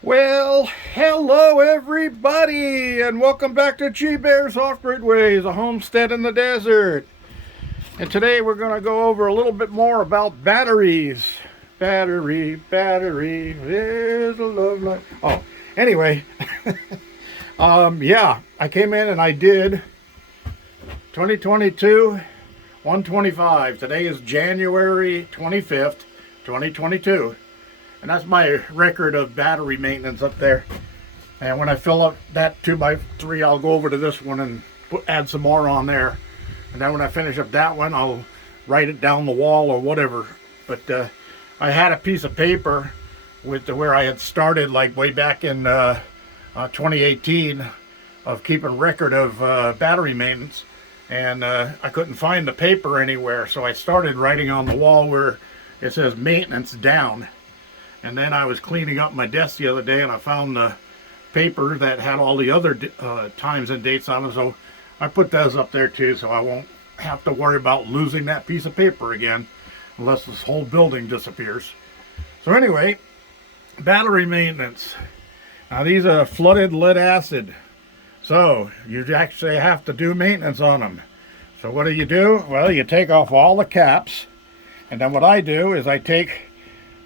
Well, hello everybody, and welcome back to G Bear's Off-Grid Ways, a homestead in the desert. And today we're going to go over a little bit more about batteries. Battery, there's a love light. Oh, anyway, yeah, I came in and I did 2022 125. Today is January 25th, 2022. And that's my record of battery maintenance up there. And when I fill up that 2x3, I'll go over to this one and add some more on there. And then when I finish up that one, I'll write it down the wall or whatever. But I had a piece of paper with where I had started like way back in 2018 of keeping record of battery maintenance. And I couldn't find the paper anywhere. So I started writing on the wall where it says maintenance down. And then I was cleaning up my desk the other day and I found the paper that had all the other times and dates on it. So I put those up there too, so I won't have to worry about losing that piece of paper again unless this whole building disappears. So anyway, battery maintenance. Now these are flooded lead acid. So you actually have to do maintenance on them. So what do? Well, you take off all the caps. And then what I do is I take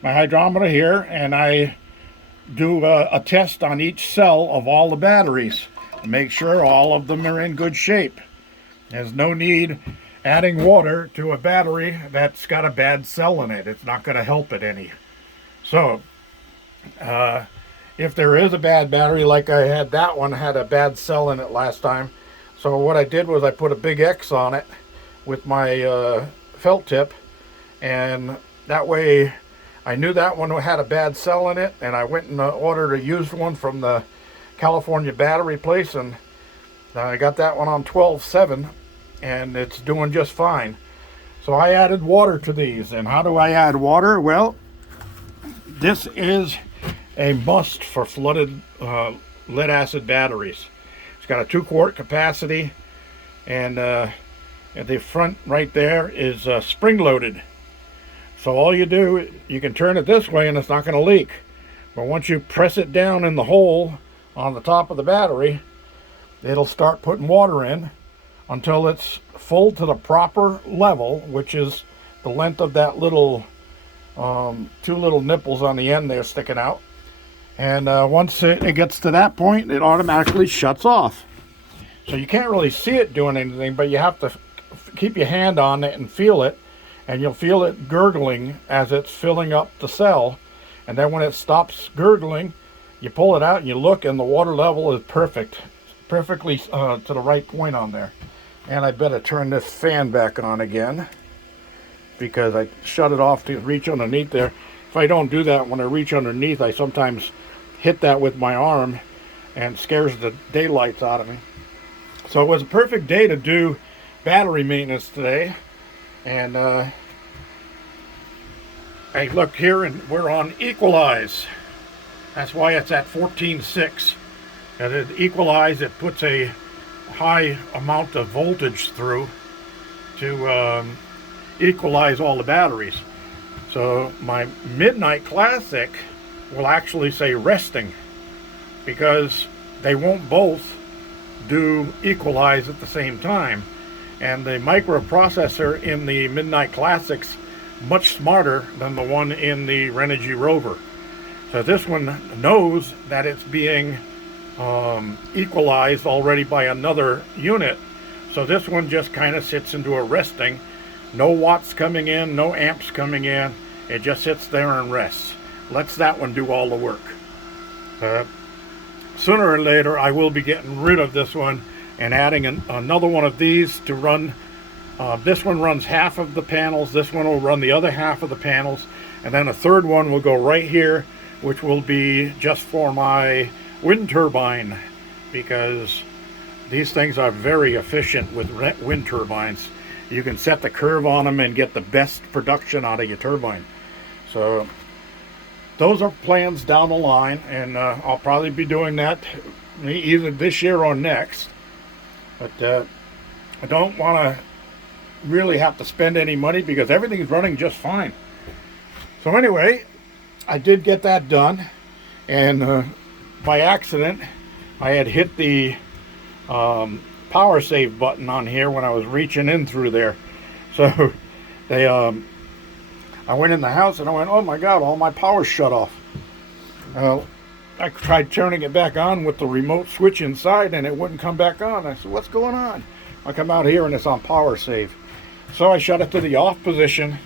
my hydrometer here and I do a test on each cell of all the batteries to make sure all of them are in good shape. There's no need adding water to a battery that's got a bad cell in it. It's not going to help it any. So if there is a bad battery, like I had, that one had a bad cell in it last time. So what I did was I put a big X on it with my felt tip, and that way I knew that one had a bad cell in it, and I went and ordered a used one from the California battery place, and I got that one on 12.7, and it's doing just fine. So I added water to these. And how do I add water? Well, this is a must for flooded lead acid batteries. It's got a 2-quart capacity, and at the front right there is spring loaded. So all you do, you can turn it this way and it's not going to leak. But once you press it down in the hole on the top of the battery, it'll start putting water in until it's full to the proper level, which is the length of that little 2 little nipples on the end there sticking out. And once it gets to that point, it automatically shuts off. So you can't really see it doing anything, but you have to keep your hand on it and feel it. And you'll feel it gurgling as it's filling up the cell. And then when it stops gurgling, you pull it out and you look, and the water level is perfectly to the right point on there. And I better turn this fan back on again, because I shut it off to reach underneath there. If I don't do that, when I reach underneath, I sometimes hit that with my arm and scares the daylights out of me. So it was a perfect day to do battery maintenance today. And I look here and we're on equalize. That's why it's at 14.6. And at equalize, it puts a high amount of voltage through to equalize all the batteries. So my Midnight Classic will actually say resting, because they won't both do equalize at the same time. And the microprocessor in the Midnight Classic's much smarter than the one in the Renogy Rover. So this one knows that it's being equalized already by another unit. So this one just kind of sits into a resting. No watts coming in, no amps coming in. It just sits there and rests. Lets that one do all the work. Sooner or later, I will be getting rid of this one and adding another one of these to run. This one runs half of the panels, this one will run the other half of the panels, and then a third one will go right here, which will be just for my wind turbine, because these things are very efficient with wind turbines. You can set the curve on them and get the best production out of your turbine. So those are plans down the line, and I'll probably be doing that either this year or next. But I don't want to really have to spend any money because everything's running just fine. So anyway, I did get that done. and by accident I had hit the power save button on here when I was reaching in through there. So they I went in the house and I went, oh my god, all my power's shut off. I tried turning it back on with the remote switch inside and it wouldn't come back on. I said, what's going on? I come out here and it's on power save. So I shut it to the off position,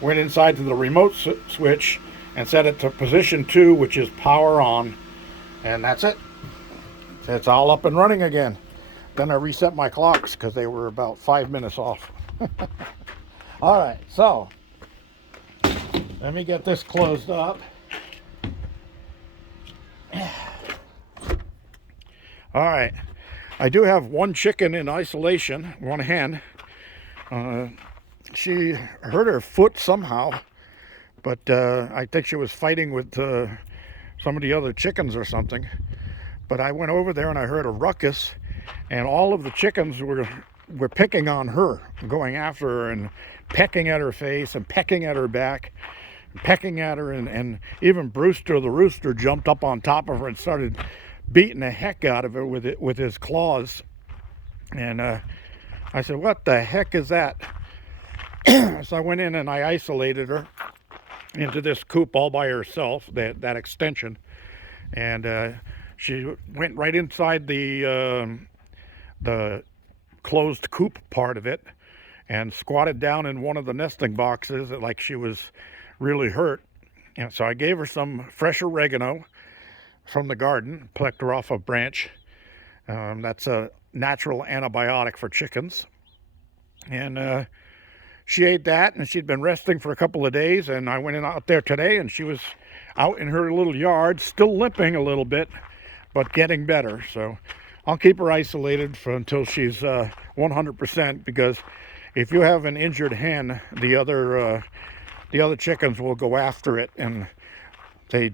went inside to the remote switch and set it to position 2, which is power on, and that's it. It's all up and running again. Then I reset my clocks because they were about 5 minutes off. All right, so let me get this closed up. All right, I do have one chicken in isolation, one hen. She hurt her foot somehow, but I think she was fighting with some of the other chickens or something. But I went over there and I heard a ruckus, and all of the chickens were picking on her, going after her and pecking at her face and pecking at her back, and pecking at her, and even Brewster the rooster jumped up on top of her and started beating the heck out of her with his claws. And I said, what the heck is that? So I went in and I isolated her into this coop all by herself, that extension, and she went right inside the closed coop part of it and squatted down in one of the nesting boxes like she was really hurt. And so I gave her some fresh oregano from the garden, plucked her off a branch. That's a natural antibiotic for chickens. And she ate that, and she'd been resting for a couple of days, and I went in out there today, and she was out in her little yard, still limping a little bit, but getting better. So I'll keep her isolated until she's 100%, because if you have an injured hen, the other chickens will go after it, and they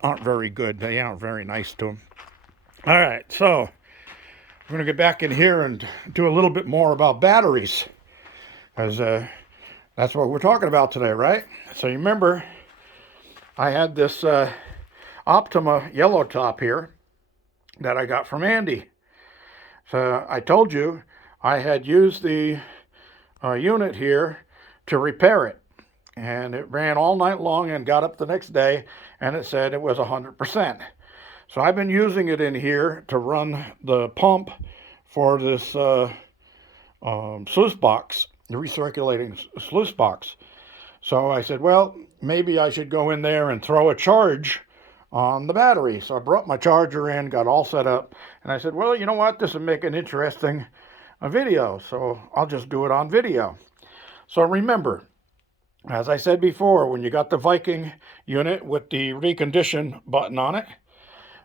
aren't very good. They aren't very nice to them. All right, so I'm going to get back in here and do a little bit more about batteries, because that's what we're talking about today, right? So you remember I had this Optima yellow top here that I got from Andy. So I told you I had used the unit here to repair it, and it ran all night long and got up the next day and it said it was 100%. So I've been using it in here to run the pump for this sluice box, the recirculating sluice box. So I said, well, maybe I should go in there and throw a charge on the battery. So I brought my charger in, got all set up, and I said, well, you know what, this would make an interesting video, so I'll just do it on video. So remember, as I said before, when you got the Viking unit with the recondition button on it,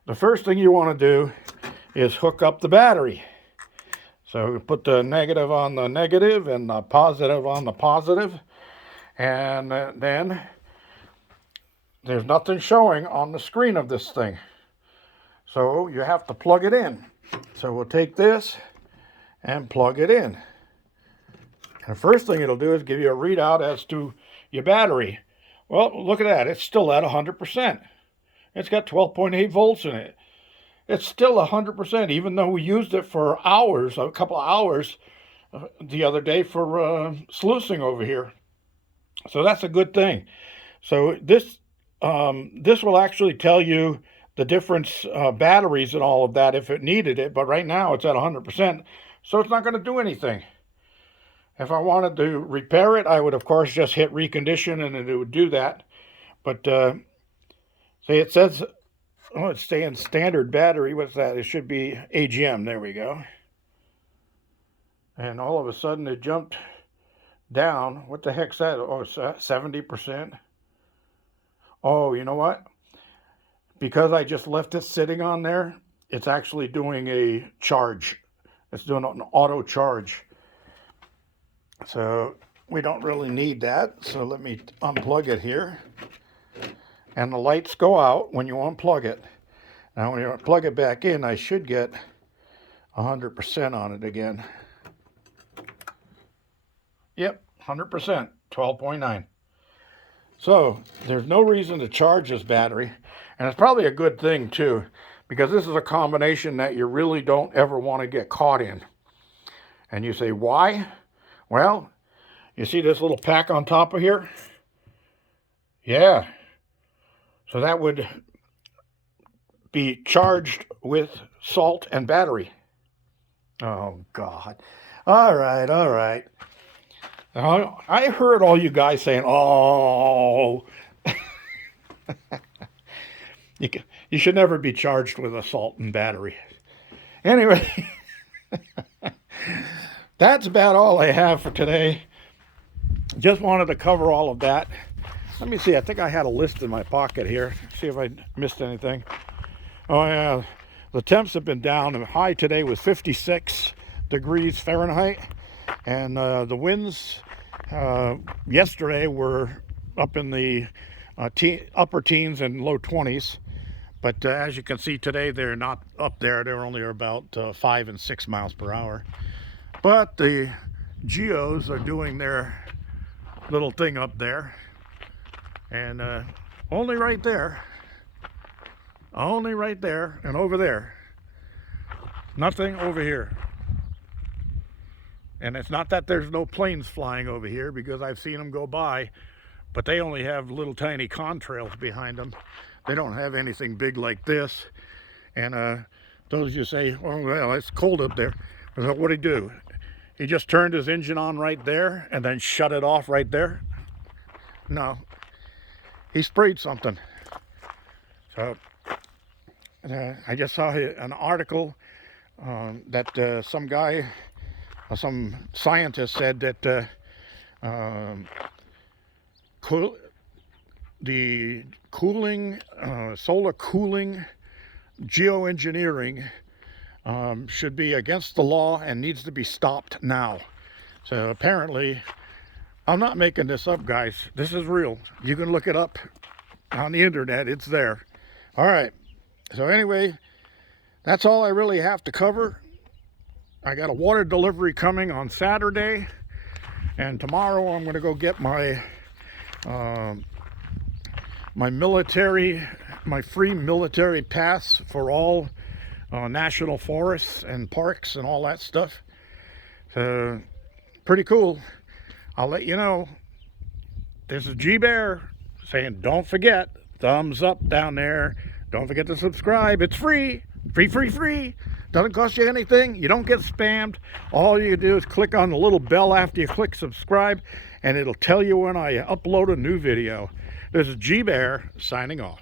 the first thing you want to do is hook up the battery. So put the negative on the negative and the positive on the positive, and then there's nothing showing on the screen of this thing. So you have to plug it in. So we'll take this and plug it in. And the first thing it'll do is give you a readout as to your battery. Well, look at that. It's still at 100%. It's got 12.8 volts in it. It's still 100%, even though we used it for hours, a couple of hours the other day for sluicing over here. So that's a good thing. So this will actually tell you the difference batteries and all of that if it needed it, but right now it's at 100%, so it's not going to do anything. If I wanted to repair it, I would of course just hit recondition and it would do that. But see, it says, oh, it's saying standard battery. What's that? It should be AGM. There we go. And all of a sudden it jumped down. What the heck's that? Oh, it's 70%. Oh, you know what? Because I just left it sitting on there, it's actually doing a charge. It's doing an auto charge. So we don't really need that. So let me unplug it here. And the lights go out when you unplug it. Now when you plug it back in, I should get 100% on it again. Yep, 100%, 12.9. So there's no reason to charge this battery, and it's probably a good thing too, because this is a combination that you really don't ever want to get caught in. And you say, why? Well, you see this little pack on top of here? Yeah. So that would be charged with salt and battery. Oh, God. All right, all right. I heard all you guys saying, oh. You should never be charged with a salt and battery. Anyway, that's about all I have for today. Just wanted to cover all of that. Let me see. I think I had a list in my pocket here. See if I missed anything. Oh, yeah. The temps have been down. The high today was 56 degrees Fahrenheit. And the winds yesterday were up in the upper teens and low 20s. But as you can see today, they're not up there. They're only about 5 and 6 miles per hour. But the geos are doing their little thing up there. And only right there, and over there. Nothing over here. And it's not that there's no planes flying over here, because I've seen them go by, but they only have little tiny contrails behind them. They don't have anything big like this. And those of you say, oh, well, it's cold up there. What did he do? He just turned his engine on right there and then shut it off right there? No. He sprayed something. So I just saw an article that some guy, some scientist said that the cooling, solar cooling geoengineering should be against the law and needs to be stopped now. So apparently, I'm not making this up, guys. This is real. You can look it up on the internet. It's there. All right. So anyway, that's all I really have to cover. I got a water delivery coming on Saturday, and tomorrow I'm going to go get my my free military pass for all national forests and parks and all that stuff. So pretty cool. I'll let you know. This is G Bear saying, don't forget, thumbs up down there. Don't forget to subscribe. It's free. Free. Doesn't cost you anything. You don't get spammed. All you do is click on the little bell after you click subscribe, and it'll tell you when I upload a new video. This is G Bear signing off.